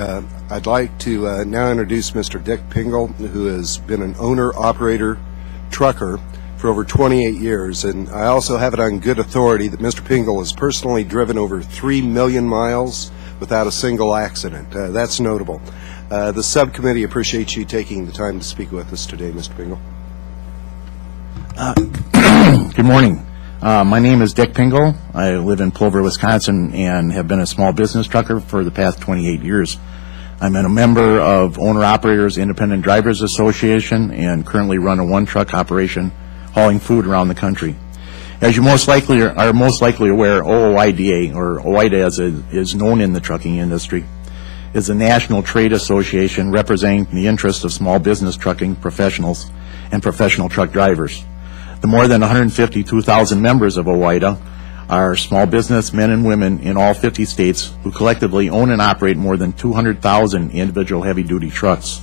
I'd like to now introduce Mr. Dick Pingel, who has been an owner-operator trucker for over 28 years, and I also have it on good authority that Mr. Pingel has personally driven over 3 million miles without a single accident. That's notable. The subcommittee appreciates you taking the time to speak with us today, Mr. Pingel. Good morning. My name is Dick Pingel. I live in Plover, Wisconsin, and have been a small business trucker for the past 28 years. I'm a member of Owner-Operators Independent Drivers Association and currently run a one-truck operation hauling food around the country. As you are most likely aware, OOIDA, or OIDA as it is known in the trucking industry, is a national trade association representing the interests of small business trucking professionals and professional truck drivers. The more than 152,000 members of OIDA are small business men and women in all 50 states who collectively own and operate more than 200,000 individual heavy-duty trucks.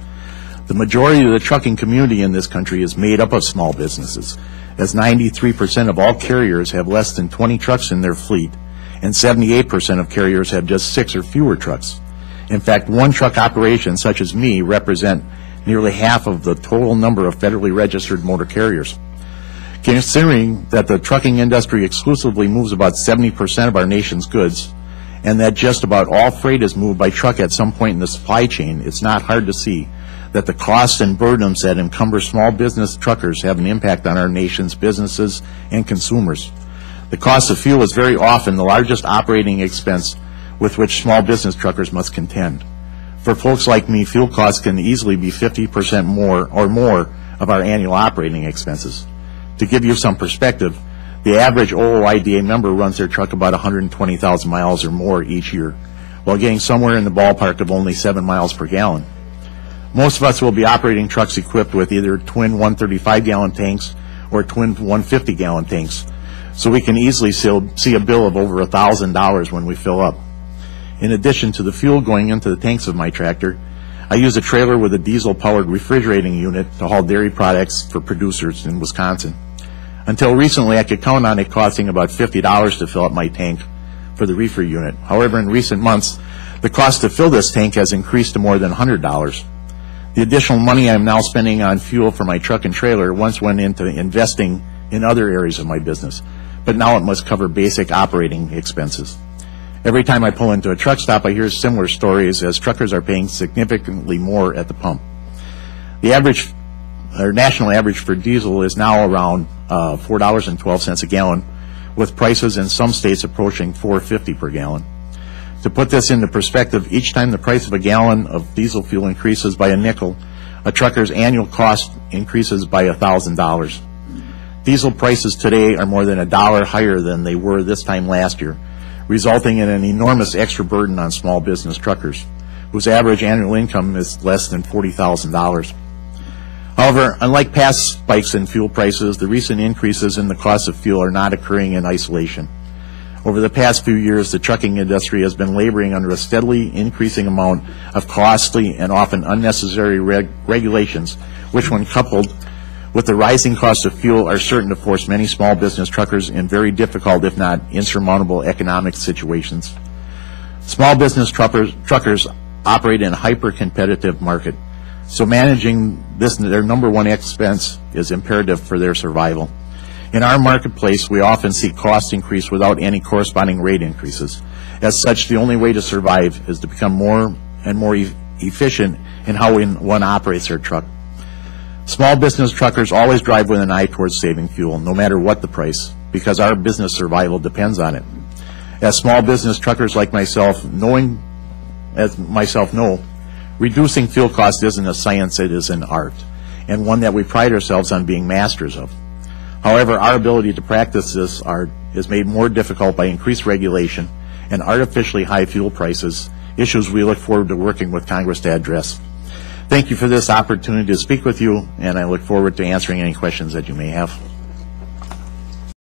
The majority of the trucking community in this country is made up of small businesses, as 93% of all carriers have less than 20 trucks in their fleet, and 78% of carriers have just 6 or fewer trucks. In fact, one-truck operations such as me represent nearly half of the total number of federally registered motor carriers. Considering that the trucking industry exclusively moves about 70% of our nation's goods, and that just about all freight is moved by truck at some point in the supply chain, it's not hard to see that the costs and burdens that encumber small business truckers have an impact on our nation's businesses and consumers. The cost of fuel is very often the largest operating expense with which small business truckers must contend. For folks like me, fuel costs can easily be 50% more or more of our annual operating expenses. To give you some perspective, the average OOIDA member runs their truck about 120,000 miles or more each year, while getting somewhere in the ballpark of only 7 miles per gallon. Most of us will be operating trucks equipped with either twin 135-gallon tanks or twin 150-gallon tanks, so we can easily see a bill of over $1,000 when we fill up. In addition to the fuel going into the tanks of my tractor, I use a trailer with a diesel-powered refrigerating unit to haul dairy products for producers in Wisconsin. Until recently, I could count on it costing about $50 to fill up my tank for the reefer unit. However, in recent months, the cost to fill this tank has increased to more than $100. The additional money I'm now spending on fuel for my truck and trailer once went into investing in other areas of my business, but now it must cover basic operating expenses. Every time I pull into a truck stop, I hear similar stories as truckers are paying significantly more at the pump. The average, or national average for diesel is now around $4.12 a gallon, with prices in some states approaching $4.50 per gallon. To put this into perspective, each time the price of a gallon of diesel fuel increases by a nickel, a trucker's annual cost increases by $1,000. Diesel prices today are more than $1 higher than they were this time last year, resulting in an enormous extra burden on small business truckers, whose average annual income is less than $40,000. However, unlike past spikes in fuel prices, the recent increases in the cost of fuel are not occurring in isolation. Over the past few years, the trucking industry has been laboring under a steadily increasing amount of costly and often unnecessary regulations, which, when coupled with the rising cost of fuel, are certain to force many small business truckers in very difficult, if not insurmountable, economic situations. Small business truckers operate in a hyper-competitive market, so managing this, their number one expense, is imperative for their survival. In our marketplace, we often see costs increase without any corresponding rate increases. As such, the only way to survive is to become more and more efficient in how one operates their truck. Small business truckers always drive with an eye towards saving fuel, no matter what the price, because our business survival depends on it. As small business truckers like myself, know, reducing fuel costs isn't a science, it is an art, and one that we pride ourselves on being masters of. However, our ability to practice this art is made more difficult by increased regulation and artificially high fuel prices, issues we look forward to working with Congress to address. Thank you for this opportunity to speak with you, and I look forward to answering any questions that you may have.